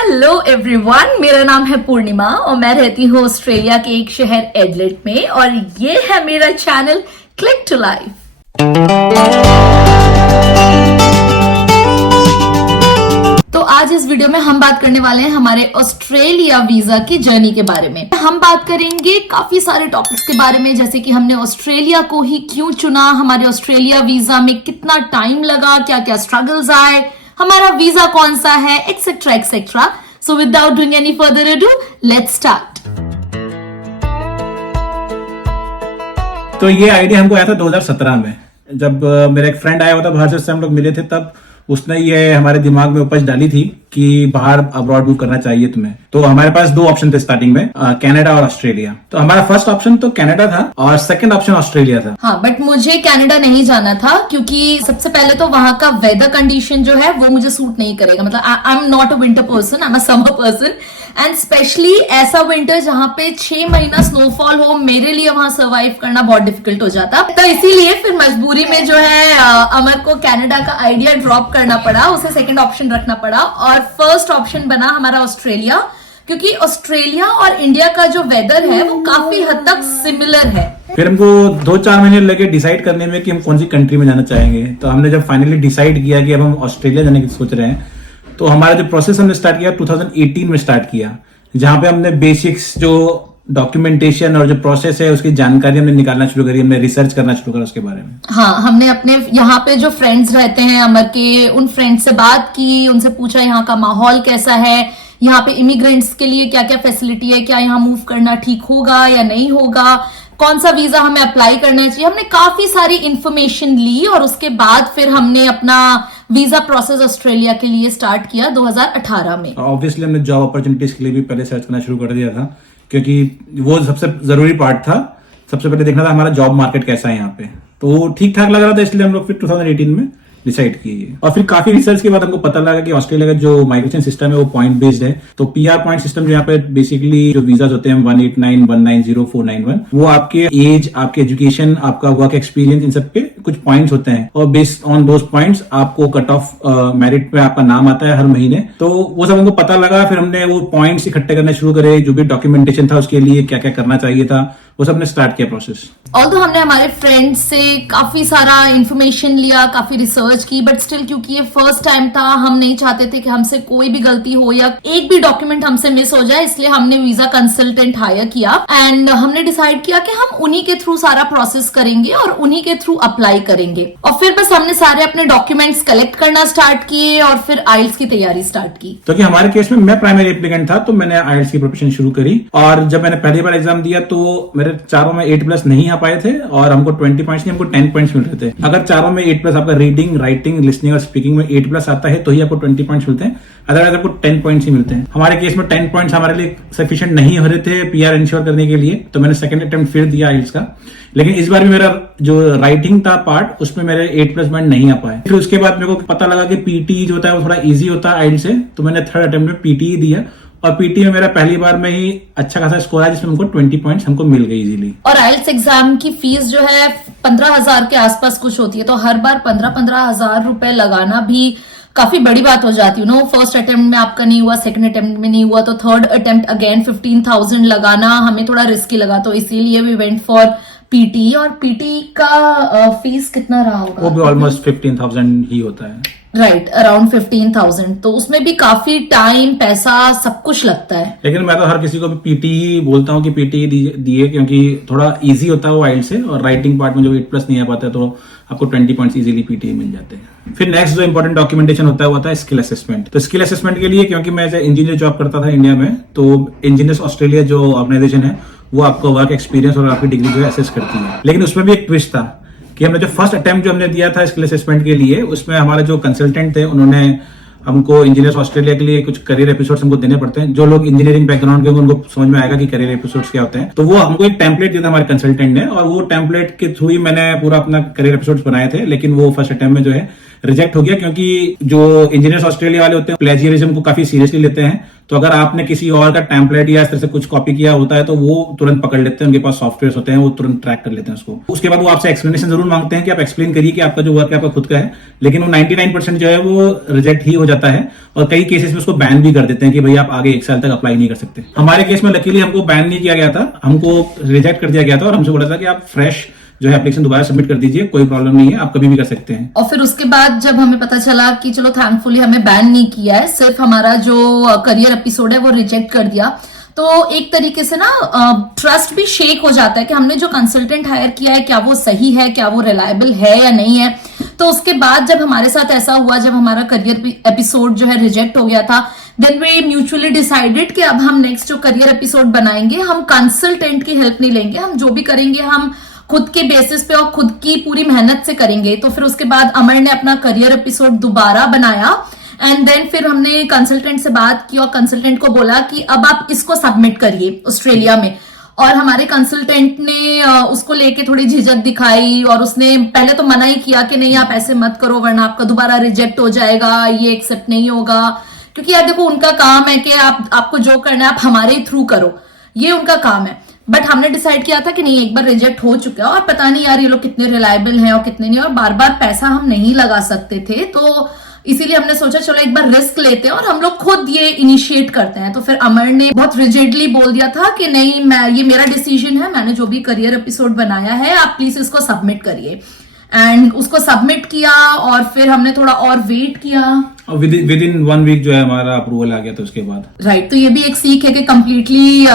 Hello everyone, मेरा नाम है पूर्णिमा और मैं रहती हूँ ऑस्ट्रेलिया के एक शहर एडलेड में और ये है मेरा चैनल क्लिक टू लाइफ। तो आज इस वीडियो में हम बात करने वाले हैं हमारे ऑस्ट्रेलिया वीजा की जर्नी के बारे में। हम बात करेंगे काफी सारे टॉपिक्स के बारे में, जैसे कि हमने ऑस्ट्रेलिया को ही क्यों चुना, हमारे ऑस्ट्रेलिया वीजा में कितना टाइम लगा, क्या क्या स्ट्रगल्स आए, हमारा वीजा कौन सा है, etcetera etcetera. So without doing any further ado, let's start. तो ये आइडिया हमको आया था 2017 में, जब मेरा एक फ्रेंड आया हुआ था बाहर से, उससे हम लोग मिले थे। तब उसने ये हमारे दिमाग में उपज डाली थी कि बाहर अब्रॉड मूव करना चाहिए तुम्हें। तो हमारे पास दो ऑप्शन थे स्टार्टिंग में, कनाडा और ऑस्ट्रेलिया। तो हमारा फर्स्ट ऑप्शन तो कनाडा था और सेकंड ऑप्शन ऑस्ट्रेलिया था। हाँ, बट मुझे कनाडा नहीं जाना था क्योंकि सबसे पहले तो वहां का वेदर कंडीशन जो है वो मुझे सूट नहीं करेगा। मतलब I am not a winter person, I am a summer person, and specially ऐसा विंटर जहां पे 6 महीना स्नोफॉल हो, मेरे लिए वहां सर्वाइव करना बहुत डिफिकल्ट हो जाता। तो इसीलिए फिर मजबूरी में जो है अमर को कनाडा का आइडिया ड्रॉप करना पड़ा, उसे सेकंड ऑप्शन रखना पड़ा और फर्स्ट ऑप्शन बना हमारा ऑस्ट्रेलिया, क्योंकि ऑस्ट्रेलिया और इंडिया का जो वेदर है वो काफी हद तक सिमिलर है। फिर हमको 2-4 महीने लगे डिसाइड करने में कि हम कौन सी कंट्री में जाना चाहेंगे। तो हमने जब फाइनली डिसाइड किया कि अब हम ऑस्ट्रेलिया जाने की सोच रहे हैं, तो हमारा जो प्रोसेस हमने स्टार्ट किया 2018 में स्टार्ट किया, जहां पे हमने बेसिक्स जो डॉक्यूमेंटेशन और जो प्रोसेस है उसकी जानकारी हमने निकालना शुरू करी, हमने रिसर्च करना शुरू करा उसके बारे में। हाँ, हमने अपने यहाँ पे जो फ्रेंड्स रहते हैं अमर के, उन फ्रेंड्स से बात की, उनसे पूछा यहाँ का माहौल कैसा है, यहाँ पे इमिग्रेंट्स के लिए क्या क्या फैसिलिटी है, क्या यहाँ मूव करना ठीक होगा या नहीं होगा, कौन सा वीजा हमें अप्लाई करना चाहिए। हमने काफी सारी इंफॉर्मेशन ली और उसके बाद फिर हमने अपना वीजा प्रोसेस ऑस्ट्रेलिया के लिए स्टार्ट किया 2018 में। ऑब्वियसली हमने जॉब अपॉर्चुनिटीज के लिए भी पहले सर्च करना शुरू कर दिया था, क्योंकि वो सबसे जरूरी पार्ट था। सबसे पहले देखना था हमारा जॉब मार्केट कैसा है यहाँ पे, तो वो ठीक ठाक लग रहा था, इसलिए हम लोग फिर 2018 में डिसाइड किए। और फिर काफी रिसर्च के बाद हमको पता लगा कि ऑस्ट्रेलिया का जो माइग्रेशन सिस्टम है वो पॉइंट बेस्ड है। तो पीआर पॉइंट सिस्टम जो यहाँ पे बेसिकली जो वीजाज होते हैं 189, 190, 491, वो आपके एज, आपके एजुकेशन, आपका वर्क एक्सपीरियंस, इन सब पे कुछ पॉइंट्स होते हैं और बेस्ड ऑन दोज पॉइंट्स आपको कट ऑफ मेरिट पे आपका नाम आता है हर महीने। तो वो सब हमको पता लगा, फिर हमने वो पॉइंट्स इकट्ठे करने शुरू करे, जो भी डॉक्यूमेंटेशन था उसके लिए क्या क्या करना चाहिए था, वो सब ने स्टार्ट किया प्रोसेस। ऑल्दो हमने हमारे फ्रेंड्स से काफी सारा इंफॉर्मेशन लिया, काफी रिसर्च की, बट स्टिल क्योंकि ये फर्स्ट टाइम था, हम नहीं चाहते थे कि हमसे कोई भी गलती हो या एक भी डॉक्यूमेंट हमसे मिस हो जाए, इसलिए हमने वीजा कंसल्टेंट हायर किया एंड हमने डिसाइड किया कि हम उन्हीं के थ्रू सारा प्रोसेस करेंगे और उन्हीं के थ्रू अप्लाई करेंगे। और फिर बस हमने सारे अपने डॉक्यूमेंट्स कलेक्ट करना स्टार्ट किए और फिर आइल्स की तैयारी स्टार्ट की। तो कि हमारे केस में मैं प्राइमरी एप्लीकेंट था, तो मैंने आइल्स की प्रिपरेशन शुरू करी और जब मैंने पहली बार एग्जाम दिया तो मेरे चारों में 8+ नहीं आ पाए थे और हमको 20 पॉइंट्स नहीं, हमको 10 पॉइंट्स मिल रहे थे। अगर चारों में 8+ आपका रीडिंग, राइटिंग, लिसनिंग और स्पीकिंग में 8+ आता है तो ही आपको 20 पॉइंट्स मिलते हैं, अदरवाइज आपको 10 पॉइंट्स ही मिलते हैं। हमारे केस में 10 पॉइंट्स हमारे लिए सफिशिएंट नहीं हो रहे थे पीआर इंश्योर करने के लिए, तो मैंने सेकंड अटेम्प्ट फिर दिया आइल्स का। लेकिन इस बार भी मेरा जो राइटिंग था पार्ट, उसमें मेरे 8+ पॉइंट नहीं आ पाए। फिर उसके बाद मेरे को पता लगा कि पीटी जो होता है वो थोड़ा ईजी होता है आइल्स से, तो मैंने थर्ड अटेम्प्ट में पीटी दिया और पीटी में मेरा पहली बार में ही अच्छा खासा स्कोर आया, जिसमें हमको 20 पॉइंट्स हमको मिल गई इजीली। और आइल्स एग्जाम की फीस जो है 15,000 के आसपास कुछ होती है, तो हर बार 15,000 रुपए लगाना भी काफी बड़ी बात हो जाती है। नो, फर्स्ट अटेम्प्ट में आपका नहीं हुआ, सेकंड अटेम्प्ट में नहीं हुआ, तो थर्ड अटेम्प्ट अगेन 15,000 लगाना हमें थोड़ा रिस्की लगा, तो इसीलिए वी वेंट फॉर पीटी। और पीटी का फीस कितना रहा होगा? वो भी ऑलमोस्ट 15,000 ही होता है, राइट, अराउंड 15,000। तो उसमें भी काफी टाइम, पैसा, सब कुछ लगता है। लेकिन मैं तो हर किसी को भी पीटी ही बोलता हूँ कि पीटी दिए, क्योंकि थोड़ा इजी होता है वो आइल्स से, और राइटिंग पार्ट में जो 8+ नहीं आ पाता है तो आपको 20 पॉइंट्स इजीली पीटी मिल जाते हैं। फिर नेक्स्ट जो इंपॉर्टेंट डॉक्यूमेंटेशन होता है वो होता है स्किल असेसमेंट। तो स्किल असेसमेंट के लिए, क्योंकि मैं एज इंजीनियर जॉब करता था इंडिया में, तो इंजीनियर्स ऑस्ट्रेलिया जो ऑर्गेनाइजेशन है वो आपका वर्क एक्सपीरियंस और आपकी डिग्री जो है असेस करती है। लेकिन उसमें भी एक ट्विस्ट था कि हमने जो फर्स्ट अटेम्प्ट जो हमने दिया था स्किल असेसमेंट के लिए, उसमें हमारे जो कंसल्टेंट थे उन्होंने हमको इंजीनियर्स ऑस्ट्रेलिया के लिए कुछ करियर एपिसोड्स हमको देने पड़ते हैं। जो लोग इंजीनियरिंग बैकग्राउंड के उनको समझ में आएगा कि करियर एपिसोड्स क्या होते हैं। तो वो हमको एक टेम्पलेट दिया था हमारे कंसल्टेंट ने, और वो टेम्पलेट के थ्रू ही मैंने पूरा अपना करियर एपिसोड्स बनाए थे। लेकिन वो फर्स्ट अटेम्प्ट में जो है रिजेक्ट हो गया, क्योंकि जो इंजीनियर्स ऑस्ट्रेलिया वाले होते हैं प्लेजियरिज्म को काफी सीरियसली लेते हैं। तो अगर आपने किसी और का टेम्पलेट या इस तरह से कुछ कॉपी किया होता है तो वो तुरंत पकड़ लेते हैं, उनके पास सॉफ्टवेयर होते हैं, वो तुरंत ट्रैक कर लेते हैं उसको। उसके बाद वो आपसे एक्सप्लेनेशन जरूर मांगते हैं कि आप एक्सप्लेन करिए कि आपका जो वर्क है आपका खुद का है, लेकिन वो 99% जो है वो रिजेक्ट ही हो जाता है, और कई केसेस में उसको बैन भी कर देते हैं कि भाई आप आगे 1 साल तक अप्लाई नहीं कर सकते। हमारे केस में लकीली हमको बैन नहीं किया गया था, हमको रिजेक्ट कर दिया गया था और हमसे बोला था कि आप फ्रेश जो है एप्लीकेशन दोबारा सबमिट कर दीजिए, कोई प्रॉब्लम नहीं है, आप कभी भी कर सकते हैं। और फिर उसके बाद जब हमें पता चला कि चलो थैंकफुली हमें बैन नहीं किया है, सिर्फ हमारा जो करियर एपिसोड है वो रिजेक्ट कर दिया, तो एक तरीके से ना ट्रस्ट भी शेक हो जाता है कि हमने जो कंसल्टेंट हायर किया है क्या वो सही है, क्या वो रिलायबल है या नहीं है। तो उसके बाद जब हमारे साथ ऐसा हुआ, जब हमारा करियर एपिसोड जो है रिजेक्ट हो गया था, देन वी म्यूचुअली डिसाइडेड कि अब हम नेक्स्ट जो करियर एपिसोड बनाएंगे हम कंसल्टेंट की हेल्प नहीं लेंगे, हम जो भी करेंगे हम खुद के बेसिस पे और खुद की पूरी मेहनत से करेंगे। तो फिर उसके बाद अमर ने अपना करियर एपिसोड दोबारा बनाया एंड देन फिर हमने कंसल्टेंट से बात की और कंसल्टेंट को बोला कि अब आप इसको सबमिट करिए ऑस्ट्रेलिया में। और हमारे कंसल्टेंट ने उसको लेके थोड़ी झिझक दिखाई और उसने पहले तो मना ही किया कि नहीं आप ऐसे मत करो वरना आपका दोबारा रिजेक्ट हो जाएगा, ये एक्सेप्ट नहीं होगा। क्योंकि यार देखो उनका काम है कि आपको जो करना है आप हमारे थ्रू करो, ये उनका काम है। बट हमने डिसाइड किया था कि नहीं, एक बार रिजेक्ट हो चुका है और पता नहीं यार ये लोग कितने रिलायबल हैं और कितने नहीं, और बार बार पैसा हम नहीं लगा सकते थे, तो इसीलिए हमने सोचा चलो एक बार रिस्क लेते हैं और हम लोग खुद ये इनिशिएट करते हैं। तो फिर अमर ने बहुत रिजिडली बोल दिया था कि नहीं, ये मेरा डिसीजन है, मैंने जो भी करियर एपिसोड बनाया है आप प्लीज इसको सबमिट करिए। एंड उसको सबमिट किया और फिर हमने थोड़ा और वेट किया, विद इन 1 वीक जो है हमारा अप्रूवल आ गया था उसके बाद। राइट। तो ये भी एक सीख है कि कंप्लीटली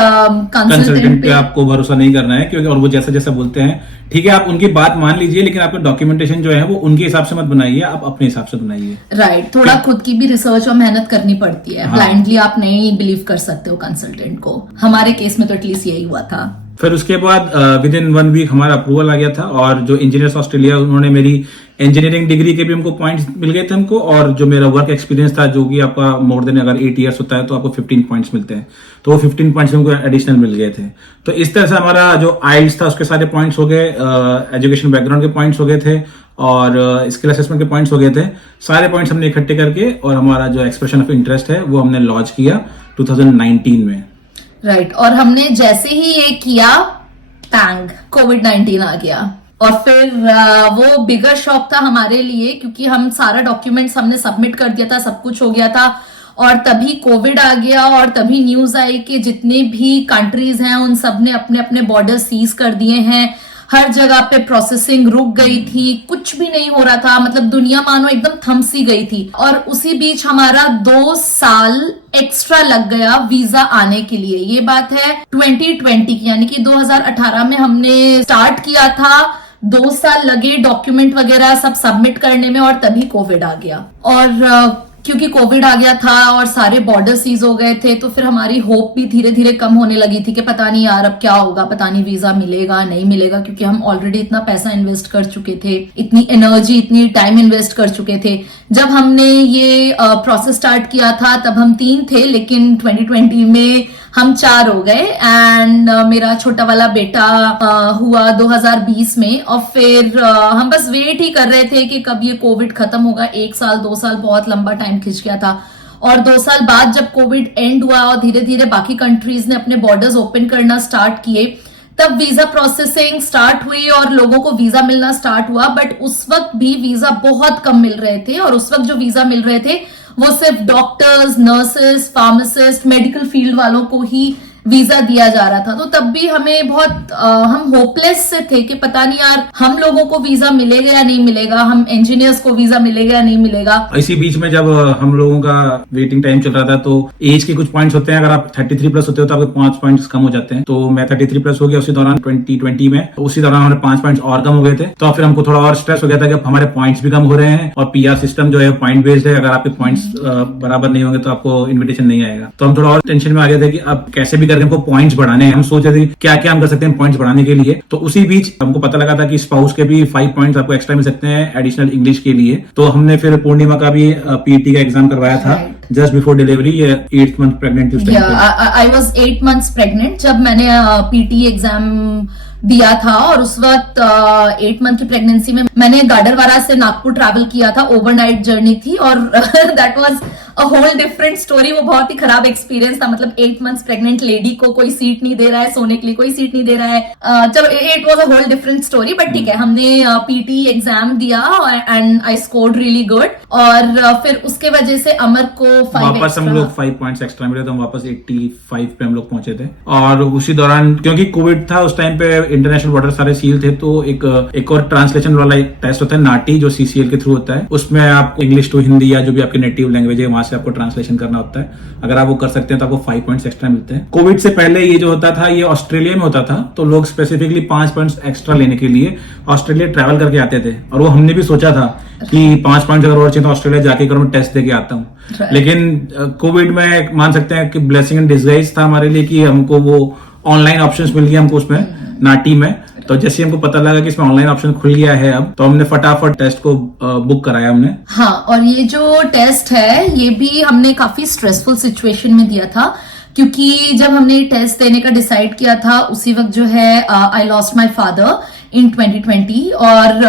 कंसल्टेंट पे आपको भरोसा नहीं करना है, क्योंकि और वो जैसा जैसा बोलते हैं ठीक है आप उनकी बात मान लीजिए, लेकिन आपका डॉक्यूमेंटेशन जो है वो उनके हिसाब से मत बनाइए, आप अपने हिसाब से बनाइए। राइट। थोड़ा खुद की भी रिसर्च और मेहनत करनी पड़ती है, ब्लाइंडली आप नहीं बिलीव कर सकते हो कंसल्टेंट को। हमारे केस में तो एटलीस्ट यही हुआ था। फिर उसके बाद विद इन 1 वीक हमारा अप्रूवल आ गया था, और जो इंजीनियर्स ऑस्ट्रेलिया उन्होंने मेरी इंजीनियरिंग डिग्री के भी हमको पॉइंट्स मिल गए थे हमको, और जो मेरा वर्क एक्सपीरियंस था जो कि आपका मोर देन अगर 8 ईयर्स होता है तो आपको 15 पॉइंट्स मिलते हैं, तो वो 15 पॉइंट्स हमको एडिशनल मिल गए थे। तो इस तरह से हमारा जो आइल्स था उसके सारे पॉइंट्स हो गए, एजुकेशन बैकग्राउंड के पॉइंट्स हो गए थे, और स्किल असेसमेंट के पॉइंट्स हो गए थे। सारे पॉइंट्स हमने इकट्ठे करके और हमारा जो एक्सप्रेशन ऑफ इंटरेस्ट है वो हमने लॉन्च किया 2019 में। राइट। और हमने जैसे ही ये किया पैंग कोविड-19 आ गया, और फिर वो बिगर शॉक था हमारे लिए, क्योंकि हम सारा डॉक्यूमेंट्स हमने सबमिट कर दिया था, सब कुछ हो गया था, और तभी कोविड आ गया और तभी न्यूज आई कि जितने भी कंट्रीज हैं उन सब ने अपने अपने बॉर्डर सीज कर दिए हैं, हर जगह पे प्रोसेसिंग रुक गई थी, कुछ भी नहीं हो रहा था, मतलब दुनिया मानो एकदम थम सी गई थी। और उसी बीच हमारा 2 साल एक्स्ट्रा लग गया वीजा आने के लिए। ये बात है 2020 की, यानी कि 2018 में हमने स्टार्ट किया था, 2 साल लगे डॉक्यूमेंट वगैरह सब सबमिट करने में, और तभी कोविड आ गया। और क्योंकि कोविड आ गया था और सारे बॉर्डर सीज हो गए थे, तो फिर हमारी होप भी धीरे धीरे कम होने लगी थी कि पता नहीं यार अब क्या होगा, पता नहीं वीजा मिलेगा नहीं मिलेगा, क्योंकि हम ऑलरेडी इतना पैसा इन्वेस्ट कर चुके थे, इतनी एनर्जी इतनी टाइम इन्वेस्ट कर चुके थे। जब हमने ये प्रोसेस स्टार्ट किया था तब हम 3 थे, लेकिन 2020 में हम 4 हो गए। एंड मेरा छोटा वाला बेटा हुआ 2020 में, और फिर हम बस वेट ही कर रहे थे कि कब ये कोविड खत्म होगा। 1 साल 2 साल बहुत लंबा टाइम खिंच गया था, और 2 साल बाद जब कोविड एंड हुआ और धीरे धीरे बाकी कंट्रीज ने अपने बॉर्डर्स ओपन करना स्टार्ट किए, तब वीजा प्रोसेसिंग स्टार्ट हुई और लोगों को वीजा मिलना स्टार्ट हुआ। बट उस वक्त भी वीजा बहुत कम मिल रहे थे, और उस वक्त जो वीजा मिल रहे थे वो सिर्फ doctors, nurses, pharmacist, medical field वालों को ही वीजा दिया जा रहा था। तो तब भी हमें बहुत हम होपलेस से थे कि पता नहीं यार हम लोगों को वीजा मिलेगा या नहीं मिलेगा, हम इंजीनियर्स को वीजा मिलेगा या नहीं मिलेगा। इसी बीच में जब हम लोगों का वेटिंग टाइम चल रहा था, तो एज के कुछ पॉइंट्स होते हैं, अगर आप 33 प्लस होते हो तो आपके 5 पॉइंट्स कम हो जाते हैं। तो मैं 33 प्लस हो गया उसी दौरान 2020 में, उसी दौरान हमारे 5 पॉइंट्स और कम हो गए थे। तो फिर हमको थोड़ा और स्ट्रेस हो गया था कि हमारे पॉइंट्स भी कम हो रहे हैं, और पीआर सिस्टम जो है पॉइंट बेस्ड है, अगर आपके पॉइंट्स बराबर नहीं होंगे तो आपको इन्विटेशन नहीं आएगा। तो हम थोड़ा और टेंशन में आ गए थे कि अब कैसे भी रहे थे, हमको पॉइंट्स बढ़ाने हैं, हम सोच रहे थे क्या क्या हम कर सकते हैं पॉइंट्स बढ़ाने के लिए। तो उसी बीच हमको पता लगा था कि स्पाउस के भी 5 पॉइंट्स आपको एक्स्ट्रा मिल सकते हैं एडिशनल इंग्लिश के लिए। तो हमने फिर पूर्णिमा का भी पीटी का एग्जाम करवाया था just before delivery, 8th month pregnant थी उस टाइम पे। आई वॉज 8 months प्रेग्नेंट जब मैंने पीटी एग्जाम दिया था, और उस वक्त 8 month की प्रेगनेंसी में मैंने गाडरवारा से नागपुर ट्रैवल किया था, ओवरनाइट जर्नी थी, और that was a whole different story. वो बहुत ही खराब एक्सपीरियंस था, मतलब 8 months प्रेग्नेंट लेडी को कोई सीट नहीं दे रहा है, सोने के लिए कोई सीट नहीं दे रहा है। चलो, it was a whole different story, but ठीक है, हमने पीटी एग्जाम दिया and I scored really good, और फिर उसके वजह से अमर को 5 वापस हम लोग 5 पॉइंट्स एक्स्ट्रा मिले, तो हम वापस 85 पे हम लोग पहुंचे थे। और उसी दौरान क्योंकि कोविड था उस टाइम पे, इंटरनेशनल बॉर्डर सारे सील थे, तो एक और ट्रांसलेशन वाला एक टेस्ट होता है नाटी, जो सीसीएल के थ्रू होता है। उसमें आपको इंग्लिश टू हिंदी या जो भी आपकी नेटिव लैंग्वेज है वहां से आपको ट्रांसलेशन करना होता है। अगर आप वो कर सकते हैं तो आपको 5 पॉइंट्स एक्स्ट्रा मिलते हैं। कोविड से पहले ये जो होता था ये ऑस्ट्रेलिया में होता था, तो लोग स्पेसिफिकली 5 पॉइंट्स एक्स्ट्रा लेने के लिए ऑस्ट्रेलिया ट्रैवल करके आते थे, और वो हमने भी सोचा था कि 5 पॉइंट्स अगर और चाहिए तो ऑस्ट्रेलिया जाके मैं टेस्ट देके आता हूँ। लेकिन कोविड में मान सकते हैं कि ब्लेसिंग इन डिसगाइज था हमारे लिए कि हमको वो ऑनलाइन ऑप्शंस मिल गया हमको उसमें नाटी में। तो जैसे हमको पता लगा कि इसमें ऑनलाइन ऑप्शन खुल गया है अब, तो हमने फटाफट टेस्ट को बुक कराया हमने। हाँ, और ये जो टेस्ट है ये भी हमने काफी स्ट्रेसफुल सिचुएशन में दिया था, क्योंकि जब हमने टेस्ट देने का डिसाइड किया था उसी वक्त जो है आई लॉस्ट माय फादर इन 2020, और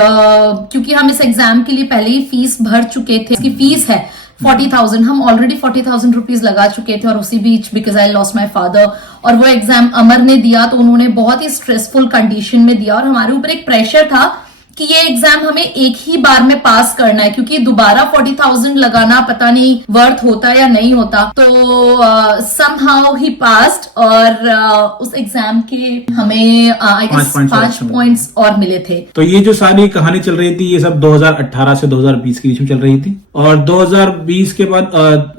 क्योंकि हम इस एग्जाम के लिए पहले ही फीस भर चुके थे, इसकी फीस है 40,000, हम ऑलरेडी 40,000 रुपीज लगा चुके थे, और उसी बीच because I lost my father, और वो एग्जाम अमर ने दिया, तो उन्होंने बहुत ही स्ट्रेसफुल कंडीशन में दिया, और हमारे ऊपर एक प्रेशर था कि ये एग्जाम हमें एक ही बार में पास करना है, क्योंकि दोबारा 40,000 लगाना पता नहीं वर्थ होता या नहीं होता। तो समहाउ ही पास्ड, और उस एग्जाम के हमें 5 पॉइंट्स और मिले थे। तो ये जो सारी कहानी चल रही थी ये सब 2018 से 2020 के बीच में चल रही थी, और 2020 के बाद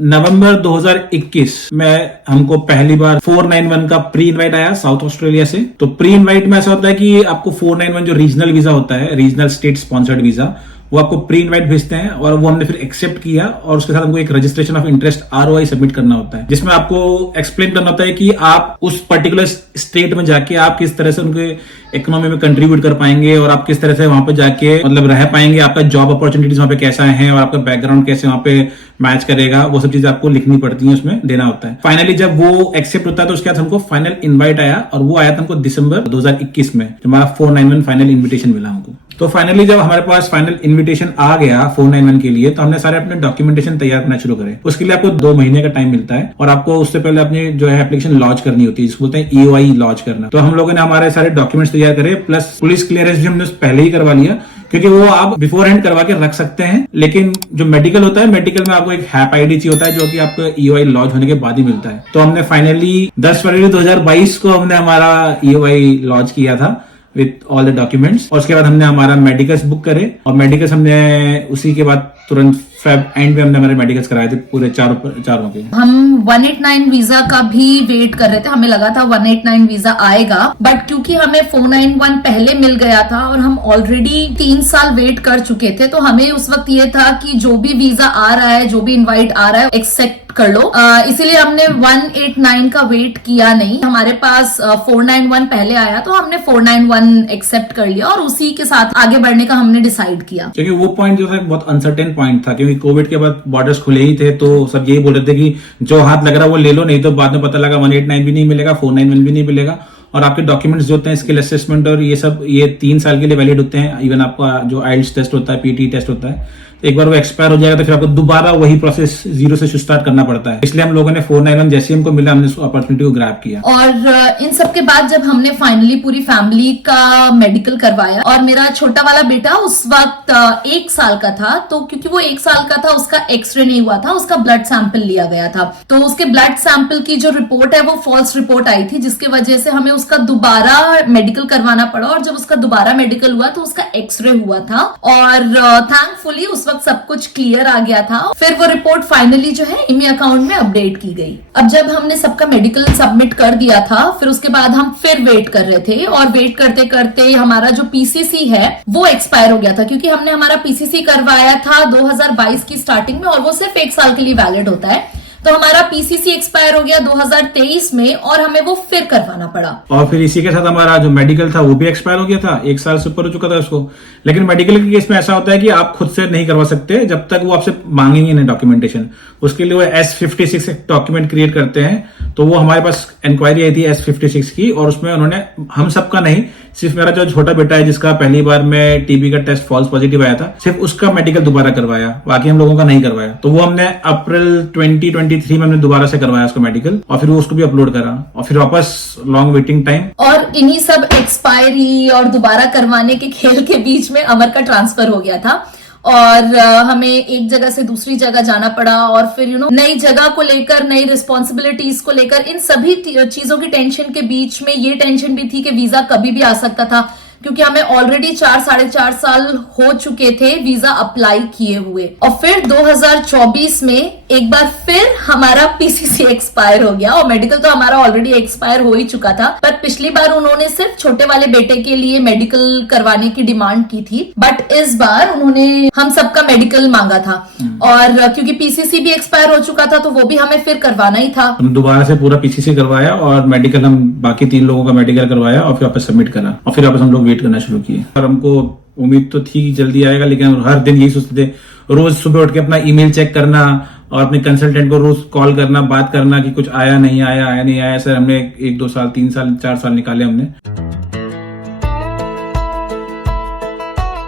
नवंबर 2021 में हमको पहली बार 491 का प्री इनवाइट आया साउथ ऑस्ट्रेलिया से। तो प्री इनवाइट में ऐसा होता है कि आपको 491 जो रीजनल वीजा होता है, रीजनल स्टेट स्पॉन्सर्ड वीजा, वो आपको प्री इनवाइट भेजते हैं, और वो हमने फिर एक्सेप्ट किया, और उसके साथ हमको एक registration of interest ROI submit करना होता है, जिसमें आपको एक्सप्लेन करना होता है कि आप उस पर्टिकुलर स्टेट में जाके आप किस तरह से उनके इकोनॉमी में कंट्रीब्यूट कर पाएंगे, और आप किस तरह से वहां पे जाके मतलब रह पाएंगे, आपका जॉब अपॉर्चुनिटीज वहां पे कैसा है, और आपका बैकग्राउंड कैसे वहां पे मैच करेगा, वो सब चीजें आपको लिखनी पड़ती है, उसमें देना होता है। फाइनली जब वो एक्सेप्ट होता है तो उसके बाद हमको फाइनल इन्वाइट आया, और वो आया था हमको दिसंबर 2021 में, जब हमारा 491 फाइनल इन्विटेशन मिला हमको। तो फाइनली जब हमारे पास फाइनल इन्विटेशन आ गया 491 के लिए, तो हमने सारे अपने डॉक्यूमेंटेशन तैयार करना शुरू करे। उसके लिए आपको 2 महीने का टाइम मिलता है, और आपको उससे पहले अपनी जो है एप्लीकेशन लॉन्च करनी होती है, जिसको बोलते हैं EOI लॉन्च करना। तो हम लोगों ने हमारे सारे डॉक्यूमेंट्स तैयार करे, प्लस पुलिस क्लियरेंस भी हमने पहले ही करवा लिया, क्योंकि वो आप बिफोर हैंड करवा के रख सकते हैं, लेकिन जो मेडिकल होता है, मेडिकल में आपको एक हैप ID चाहिए होता है, जो कि आपको EOI लॉन्च होने के बाद ही मिलता है। तो हमने फाइनली 10 फरवरी 2022 को हमने हमारा EOI लॉन्च किया था विथ ऑल द डॉक्यूमेंट्स, और उसके बाद हमने हमारा मेडिकल्स बुक करे, और मेडिकल्स हमने उसी के बाद तुरंत फेब एंड में हमने हमारे मेडिकल्स कराए थे पूरे चारों के। हम 189 वीजा का भी वेट कर रहे थे, हमें लगा था 189 वीजा आएगा, बट क्योंकि हमें 491 पहले मिल गया था और हम ऑलरेडी 3 साल वेट कर चुके थे, तो हमें उस वक्त ये था कि जो भी वीजा आ रहा है, जो भी इनवाइट आ रहा है, एक्सेप्ट कर लो। इसीलिए हमने 189 का वेट किया नहीं, हमारे पास 491 पहले आया, तो हमने 491 एक्सेप्ट कर लिया, और उसी के साथ आगे बढ़ने का हमने डिसाइड किया। क्योंकि वो पॉइंट जो था बहुत अनसर्टेन पॉइंट था, क्योंकि कोविड के बाद बॉर्डर्स खुले ही थे, तो सब यही बोल रहे थे कि जो हाथ लग रहा वो ले लो, नहीं तो बाद में पता लगा 189 भी नहीं मिलेगा, 491 भी नहीं मिलेगा, और आपके डॉक्यूमेंट्स जो होते हैं, स्किल असेसमेंट और ये सब, ये 3 साल के लिए वैलिड होते हैं। इवन आपका जो IELTS टेस्ट होता है, PT टेस्ट होता है, एक बार वो एक्सपायर हो जाएगा तो फिर आपको दोबारा वही प्रोसेस 0 से स्टार्ट करना पड़ता है। इसलिए हम लोगों ने 491 जैसे हमको मिला, हमने उस अपॉर्चुनिटी को ग्रैब किया। और इन सब के बाद जब हमने फाइनली पूरी फैमिली का मेडिकल करवाया, और मेरा छोटा वाला बेटा उस वक्त 1 साल का था, तो क्योंकि वो 1 साल का था, उसका एक्सरे नहीं हुआ था, उसका ब्लड सैंपल लिया गया था, तो उसके ब्लड सैंपल की जो रिपोर्ट है वो फॉल्स रिपोर्ट आई थी, जिसकी वजह से हमें उसका दोबारा मेडिकल करवाना पड़ा, और जब उसका दोबारा मेडिकल हुआ तो उसका एक्सरे हुआ था, और थैंकफुली उस वक्त सब कुछ क्लियर आ गया था। फिर वो रिपोर्ट फाइनली जो है इमी अकाउंट में अपडेट की गई। अब जब हमने सबका मेडिकल सबमिट कर दिया था, फिर उसके बाद हम फिर वेट कर रहे थे, और वेट करते करते हमारा जो PCC है वो एक्सपायर हो गया था, क्योंकि हमने हमारा PCC करवाया था 2022 की स्टार्टिंग में, और वो सिर्फ 1 साल के लिए वैलिड होता है। तो हमारा पीसीसी एक्सपायर हो गया 2023 में और हमें वो फिर करवाना पड़ा। और फिर इसी के साथ हमारा जो मेडिकल था वो भी एक्सपायर हो गया था, 1 साल से ऊपर हो चुका था उसको। लेकिन मेडिकल के केस में ऐसा होता है कि आप खुद से नहीं करवा सकते जब तक वो आपसे मांगेंगे नहीं डॉक्यूमेंटेशन। उसके लिए वो S56 डॉक्यूमेंट क्रिएट करते हैं। तो वो हमारे पास इंक्वायरी आई थी S56 की, और उसमें उन्होंने हम सबका नहीं, सिर्फ मेरा जो छोटा बेटा है जिसका पहली बार में टीबी का टेस्ट फॉल्स पॉजिटिव आया था, सिर्फ उसका मेडिकल दोबारा करवाया, बाकी हम लोगों का नहीं करवाया। तो वो हमने अप्रैल 2023 में हमने दोबारा से करवाया उसका मेडिकल, और फिर वो उसको भी अपलोड करा, और फिर वापस लॉन्ग वेटिंग टाइम। और इन्हीं सब एक्सपायरी और दोबारा करवाने के खेल के बीच में अमर का ट्रांसफर हो गया था और हमें एक जगह से दूसरी जगह जाना पड़ा, और फिर नई जगह को लेकर, नई रिस्पॉन्सिबिलिटीज को लेकर, इन सभी चीजों की टेंशन के बीच में ये टेंशन भी थी कि वीजा कभी भी आ सकता था, क्योंकि हमें ऑलरेडी 4-4.5 साल हो चुके थे वीजा अप्लाई किए हुए। और फिर 2024 में एक बार फिर हमारा पीसीसी एक्सपायर हो गया, और मेडिकल तो हमारा ऑलरेडी एक्सपायर हो ही चुका था, पर पिछली बार उन्होंने सिर्फ छोटे वाले बेटे के लिए मेडिकल करवाने की डिमांड की थी, बट इस बार उन्होंने हम सबका मेडिकल मांगा था। और क्योंकि पीसीसी भी एक्सपायर हो चुका था तो वो भी हमें फिर करवाना ही था। हम दोबारा से पूरा पीसीसी करवाया और मेडिकल हम बाकी 3 लोगों का मेडिकल करवाया, और फिर वापस सबमिट करा, और फिर वापस हम लोग वेट करना शुरू किए। और हमको उम्मीद तो थी जल्दी आएगा, लेकिन हर दिन यही सोचते थे, रोज सुबह उठ के अपना ईमेल चेक करना और अपने कंसल्टेंट को रोज कॉल करना, बात करना कि कुछ आया नहीं आया। सर हमने 1-2 साल, 3 साल, 4 साल निकाले हमने।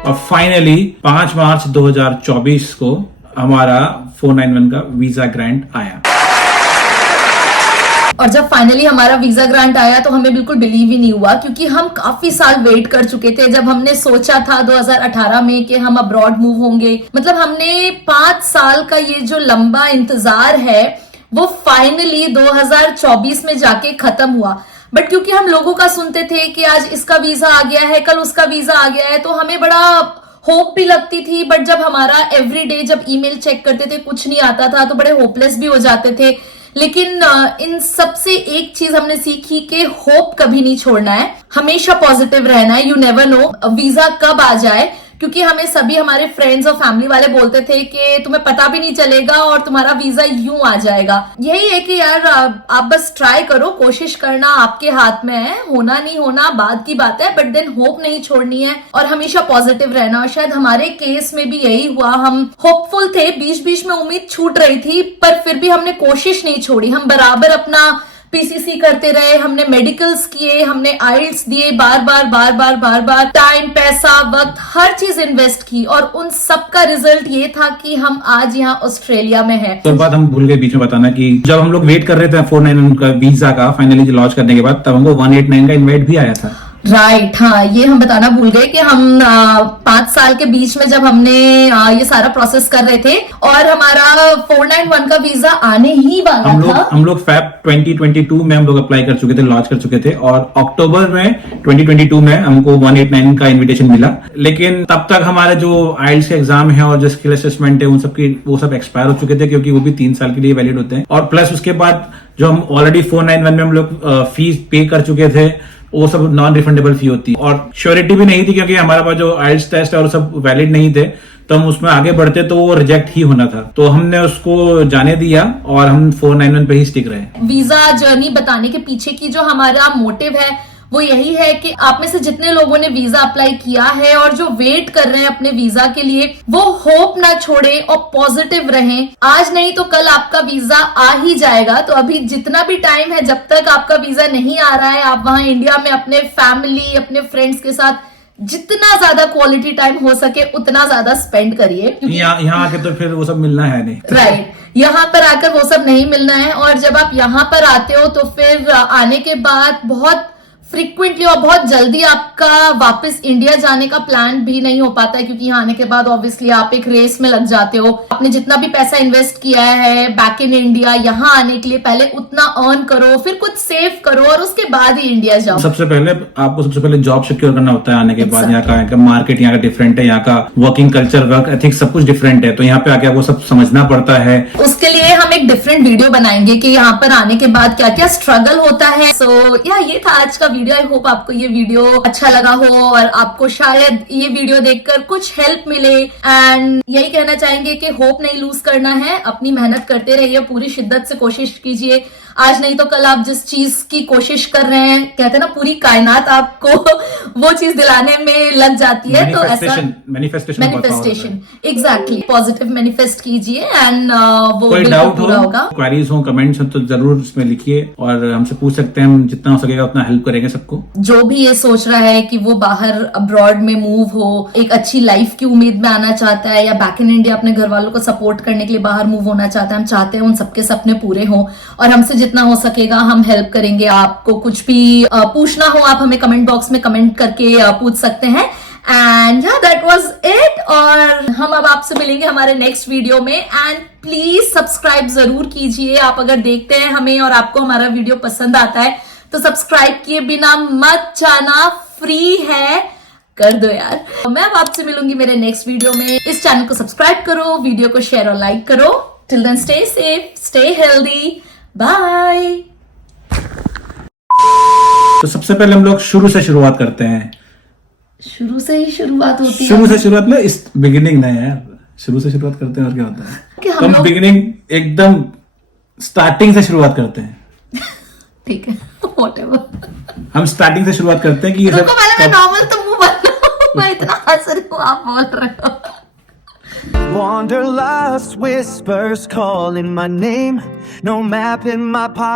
और फाइनली 5 मार्च 2024 को हमारा 491 का वीजा ग्रांट आया। और जब फाइनली हमारा वीजा ग्रांट आया तो हमें बिल्कुल बिलीव ही नहीं हुआ, क्योंकि हम काफी साल वेट कर चुके थे। जब हमने सोचा था 2018 में कि हम अब्रॉड मूव होंगे, मतलब हमने 5 साल का ये जो लंबा इंतजार है वो फाइनली 2024 में जाके खत्म हुआ। बट क्योंकि हम लोगों का सुनते थे कि आज इसका वीजा आ गया है, कल उसका वीजा आ गया है, तो हमें बड़ा होप भी लगती थी। बट जब हमारा एवरीडे जब ईमेल चेक करते थे कुछ नहीं आता था तो बड़े होपलेस भी हो जाते थे। लेकिन इन सबसे एक चीज हमने सीखी कि होप कभी नहीं छोड़ना है, हमेशा पॉजिटिव रहना है। यू नेवर नो वीजा कब आ जाए, क्योंकि हमें सभी हमारे फ्रेंड्स और फैमिली वाले बोलते थे कि तुम्हें पता भी नहीं चलेगा और तुम्हारा वीजा यूं आ जाएगा। यही है कि यार आप बस ट्राई करो, कोशिश करना आपके हाथ में है, होना नहीं होना बाद की बात है, बट देन होप नहीं छोड़नी है और हमेशा पॉजिटिव रहना। और शायद हमारे केस में भी यही हुआ, हम होपफुल थे, बीच बीच में उम्मीद छूट रही थी, पर फिर भी हमने कोशिश नहीं छोड़ी। हम बराबर अपना पीसीसी करते रहे, हमने मेडिकल्स किए, हमने आइल्स दिए, बार बार टाइम, पैसा, वक्त, हर चीज इन्वेस्ट की, और उन सब का रिजल्ट ये था कि हम आज यहाँ ऑस्ट्रेलिया में हैं। तो बात हम भूल गए बीच में बताना कि जब हम लोग वेट कर रहे थे 491 का वीजा का फाइनली लॉन्च करने के बाद, तब हमको 189 का इनवाइट भी आया था। राइट, हाँ, ये हम बताना भूल गए कि हम 5 साल के बीच में जब हमने ये सारा प्रोसेस कर रहे थे और हमारा 491 का वीजा आने ही वाला था। हम लोग Feb 2022 में हम लोग अप्लाई कर चुके थे, लॉन्च कर चुके थे, और अक्टूबर में 2022 में हमको 189 का इनविटेशन मिला। लेकिन तब तक हमारे जो आइल्स के एग्जाम है और जो स्किल असेसमेंट है उन सबकी वो सब एक्सपायर हो चुके थे, क्योंकि वो भी 3 साल के लिए वैलिड होते हैं। और प्लस उसके बाद जो हम ऑलरेडी 491 में हम लोग फीस पे कर चुके थे, वो सब नॉन रिफंडेबल फी होती है, और श्योरिटी भी नहीं थी, क्योंकि हमारे पास जो आइल्स टेस्ट है और सब वैलिड नहीं थे, तो हम उसमें आगे बढ़ते तो वो रिजेक्ट ही होना था। तो हमने उसको जाने दिया और हम 491 पे ही स्टिक रहे। वीजा जर्नी बताने के पीछे की जो हमारा मोटिव है वो यही है कि आप में से जितने लोगों ने वीजा अप्लाई किया है और जो वेट कर रहे हैं अपने वीजा के लिए, वो होप ना छोड़े और पॉजिटिव रहें। आज नहीं तो कल आपका वीजा आ ही जाएगा। तो अभी जितना भी टाइम है, जब तक आपका वीजा नहीं आ रहा है, आप वहां इंडिया में अपने फैमिली, अपने फ्रेंड्स के साथ जितना ज्यादा क्वालिटी टाइम हो सके उतना ज्यादा स्पेंड करिए। यहाँ आके तो फिर वो सब मिलना है नहीं। राइट, यहाँ पर आकर वो सब नहीं मिलना है। और जब आप यहाँ पर आते हो तो फिर आने के बाद बहुत फ्रीक्वेंटली और बहुत जल्दी आपका वापस इंडिया जाने का प्लान भी नहीं हो पाता है, क्योंकि यहाँ आने के बाद ऑब्वियसली आप एक रेस में लग जाते हो। आपने जितना भी पैसा इन्वेस्ट किया है बैक इन इंडिया, यहाँ आने के लिए पहले उतना अर्न करो, फिर कुछ सेव करो और उसके बाद ही इंडिया जाओ। सबसे पहले जॉब सिक्योर करना होता है आने के बाद। यहाँ का मार्केट यहाँ का डिफरेंट है, यहाँ का वर्किंग कल्चर, वर्क एथिक्स सब कुछ डिफरेंट है, तो यहाँ पे आके आपको सब समझना पड़ता है। उसके लिए हम एक डिफरेंट वीडियो बनाएंगे कि यहाँ पर आने के बाद क्या क्या स्ट्रगल होता है। सो ये था आज का वीडियो। आई होप आपको ये वीडियो अच्छा लगा हो और आपको शायद ये वीडियो देखकर कुछ हेल्प मिले। एंड यही कहना चाहेंगे कि होप नहीं लूज करना है, अपनी मेहनत करते रहिए, पूरी शिद्दत से कोशिश कीजिए। आज नहीं तो कल आप जिस चीज की कोशिश कर रहे हैं, कहते हैं ना पूरी कायनात आपको वो चीज दिलाने में लग जाती है। तो ऐसा मैनिफेस्टेशन एग्जैक्टली पॉजिटिव मैनिफेस्ट कीजिए एंड वो कोई बिल्कुल डाउट पूरा हो, होगा। क्वेरीज हो, कमेंट्स हो तो जरूर उसमें लिखिए और हमसे पूछ सकते हैं। हम जितना हो सकेगा उतना हेल्प करेंगे सबको। जो भी ये सोच रहा है कि वो बाहर अब्रॉड में मूव हो, एक अच्छी लाइफ की उम्मीद में आना चाहता है या बैक इन इंडिया अपने घर वालों को सपोर्ट करने के लिए बाहर मूव होना चाहता है, हम चाहते हैं उन सबके सपने पूरे हों और हमसे जितना हो सकेगा हम हेल्प करेंगे। आपको कुछ भी पूछना हो आप हमें कमेंट बॉक्स में कमेंट करके पूछ सकते हैं। And that was it. और हम अब आपसे मिलेंगे हमारे नेक्स्ट वीडियो में। एंड प्लीज सब्सक्राइब जरूर कीजिए। आप अगर देखते हैं हमें और आपको हमारा वीडियो पसंद आता है तो सब्सक्राइब किए बिना मत जाना, फ्री है, कर दो यार। मैं अब आपसे मिलूंगी मेरे नेक्स्ट वीडियो में। इस चैनल को सब्सक्राइब करो, वीडियो को शेयर और लाइक करो। Till then stay safe, stay healthy, bye. तो सबसे पहले हम लोग शुरू से शुरुआत करते हैं। शुरू से ही शुरुआत होती है। शुरू से शुरुआत में इस बिगिनिंग नहीं यार, शुरू से शुरुआत करते हैं और क्या होता है कि तो हम बिगिनिंग एकदम स्टार्टिंग से शुरुआत करते हैं। ठीक है, व्हाटएवर। हम स्टार्टिंग से शुरुआत करते हैं कि ये रुको पहले मैं नॉर्मल तो मुंह बंद मैं इतना हंस रही हूँ, आप बोल रहे हो। Wanderlust whispers calling my name. No map in my pocket.